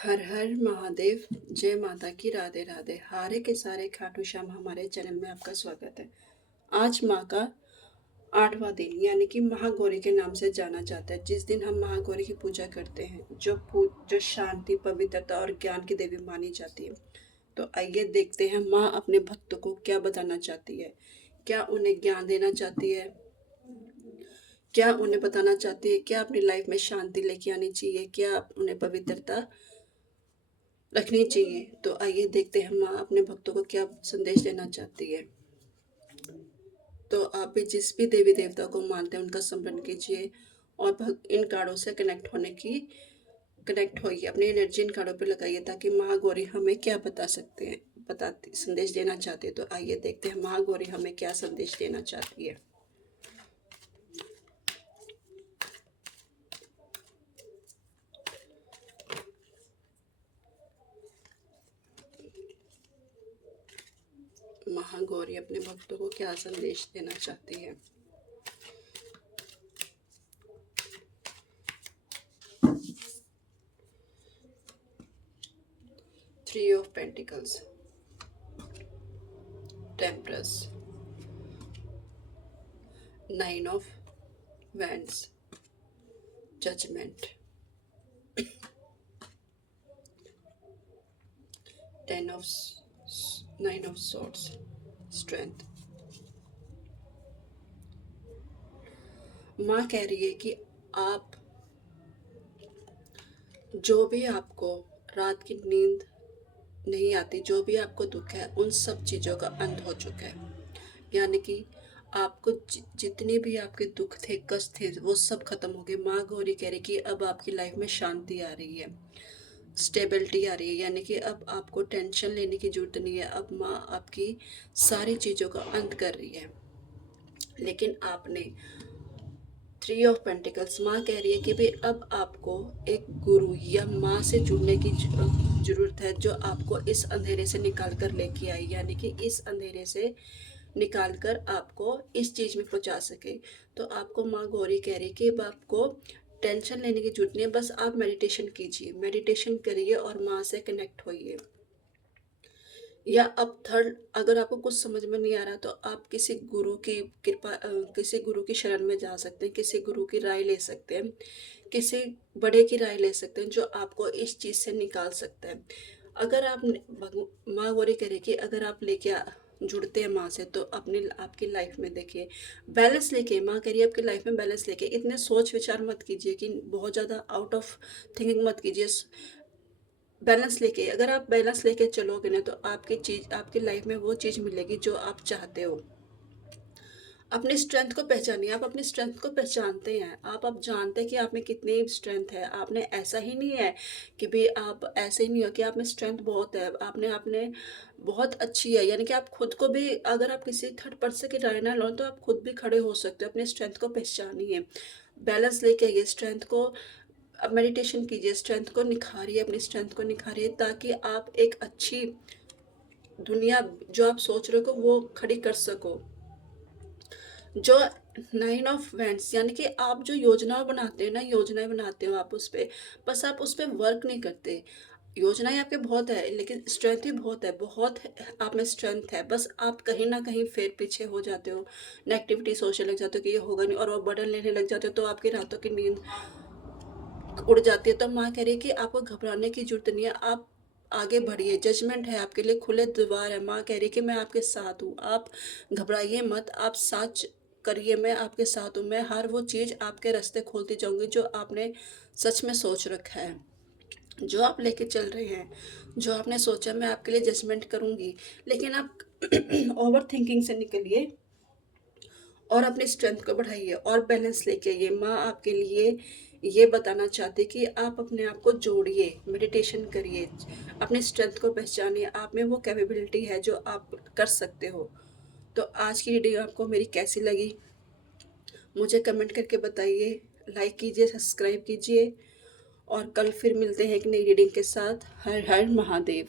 हर हर महादेव। जय माता की राधे राधे। हारे के सारे खाटू श्याम हमारे चैनल में आपका स्वागत है। आज माँ का 8वां दिन यानी कि महागौरी के नाम से जाना जाता है। जिस दिन हम महागौरी की पूजा करते हैं, जो शांति, पवित्रता और ज्ञान की देवी मानी जाती है। तो आइए देखते हैं माँ अपने भक्तों को क्या बताना चाहती है। क्या उन्हें ज्ञान देना चाहती है, क्या उन्हें बताना चाहती है, क्या अपनी लाइफ में शांति लेके आनी चाहिए, क्या उन्हें पवित्रता रखनी चाहिए। तो आइए देखते हैं माँ अपने भक्तों को क्या संदेश देना चाहती है। तो आप भी जिस भी देवी देवता को मानते हैं उनका स्मरण कीजिए और इन कार्डों से कनेक्ट होइए। अपनी एनर्जी इन कार्डों पे लगाइए ताकि महागौरी हमें क्या बता सकते हैं, बताती संदेश देना चाहते हैं। तो आइए देखते हैं महागौरी हमें क्या संदेश देना चाहती है। महागौरी अपने भक्तों को क्या संदेश देना चाहती है। Three of pentacles, temperance, nine of wands, judgment, 10 of 9 of swords, strength। माँ कह रही है कि आप जो भी आपको रात की नींद नहीं आती, जो भी आपको दुख है, उन सब चीज़ों का अंत हो चुका है। यानी कि आपको जितने भी आपके दुख थे, कष्ट थे, वो सब खत्म हो गए। माँ गौरी कह रही कि अब आपकी लाइफ में शांति आ रही है, स्टेबिलिटी आ रही है। यानी कि अब आपको टेंशन लेने की जरूरत नहीं है। अब माँ आपकी सारी चीज़ों का अंत कर रही है। लेकिन आपने थ्री ऑफ पेंटिकल्स, माँ कह रही है कि भाई अब आपको एक गुरु या माँ से जुड़ने की जरूरत है, जो आपको इस अंधेरे से निकाल कर लेके आई, यानी कि इस अंधेरे से निकाल कर आपको इस चीज़ में पहुंचा सके। तो आपको माँ गौरी कह रही है कि अब आपको टेंशन लेने की जरूरत नहीं है, बस आप मेडिटेशन कीजिए, मेडिटेशन करिए और माँ से कनेक्ट होइए। या अब थर्ड, अगर आपको कुछ समझ में नहीं आ रहा तो आप किसी गुरु की कृपा, किसी गुरु की शरण में जा सकते हैं, किसी गुरु की राय ले सकते हैं, किसी बड़े की राय ले सकते हैं जो आपको इस चीज़ से निकाल सकता है। अगर आप माँ गौरी कह रही कि अगर आप जुड़ते हैं माँ से, तो अपनी आपकी लाइफ में देखिए बैलेंस लेके, माँ कह रही है आपकी लाइफ में बैलेंस लेके, इतने सोच विचार मत कीजिए कि बहुत ज़्यादा आउट ऑफ थिंकिंग मत कीजिए। बैलेंस लेके, अगर आप बैलेंस लेके चलोगे ना, तो आपकी लाइफ में वो चीज़ मिलेगी जो आप चाहते हो। अपनी स्ट्रेंथ को पहचानिए। आप अपनी स्ट्रेंथ को पहचानते हैं, आप अब जानते हैं कि आप में कितनी स्ट्रेंथ है। आपने ऐसा ही नहीं है कि भाई आप ऐसे ही नहीं हो कि आप में स्ट्रेंथ बहुत है, आपने आपने बहुत अच्छी है। यानी कि आप खुद को भी, अगर आप किसी थर्ड पर्सन की राय ना लो तो आप खुद भी खड़े हो सकते हो। अपनी स्ट्रेंथ को पहचानिए, बैलेंस लेके आइए स्ट्रेंथ को। अब मेडिटेशन कीजिए, स्ट्रेंथ को निखारिए, अपनी स्ट्रेंथ को निखारिए, ताकि आप एक अच्छी दुनिया, जो आप सोच रहे हो वो खड़ी कर सको। जो नाइन ऑफ वैंड्स, यानी कि आप जो योजना बनाते हैं ना, योजनाएं बनाते हो आप उस पे, बस आप उस पे वर्क नहीं करते। योजनाएं आपके बहुत है, लेकिन स्ट्रेंथ भी बहुत है, आप में स्ट्रेंथ है, बस आप कहीं ना कहीं फिर पीछे हो जाते हो, नेगेटिविटी सोचने लग जाते हो कि ये होगा नहीं, और वो बर्डन लेने लग जाते हो, तो आपकी रातों की नींद उड़ जाती है। तो माँ कह रही है कि आपको घबराने की जरूरत नहीं है, आप आगे बढ़िए, जजमेंट है आपके लिए, खुले द्वार है। माँ कह रही है कि मैं आपके साथ हूँ, आप घबराइए मत, आप सच करिए, मैं आपके साथ हूँ। मैं हर वो चीज़ आपके रास्ते खोलती जाऊंगी जो आपने सच में सोच रखा है, जो आप लेके चल रहे हैं, जो आपने सोचा मैं आपके लिए जजमेंट करूंगी। लेकिन आप ओवर थिंकिंग से निकलिए और अपनी स्ट्रेंथ को बढ़ाइए और बैलेंस लेके आइए। माँ आपके लिए ये बताना चाहती कि आप अपने आप को जोड़िए, मेडिटेशन करिए, अपनी स्ट्रेंथ को पहचानिए, आप में वो कैपेबिलिटी है जो आप कर सकते हो। तो आज की रीडिंग आपको मेरी कैसी लगी, मुझे कमेंट करके बताइए, लाइक कीजिए, सब्सक्राइब कीजिए, और कल फिर मिलते हैं एक नई रीडिंग के साथ। हर हर महादेव।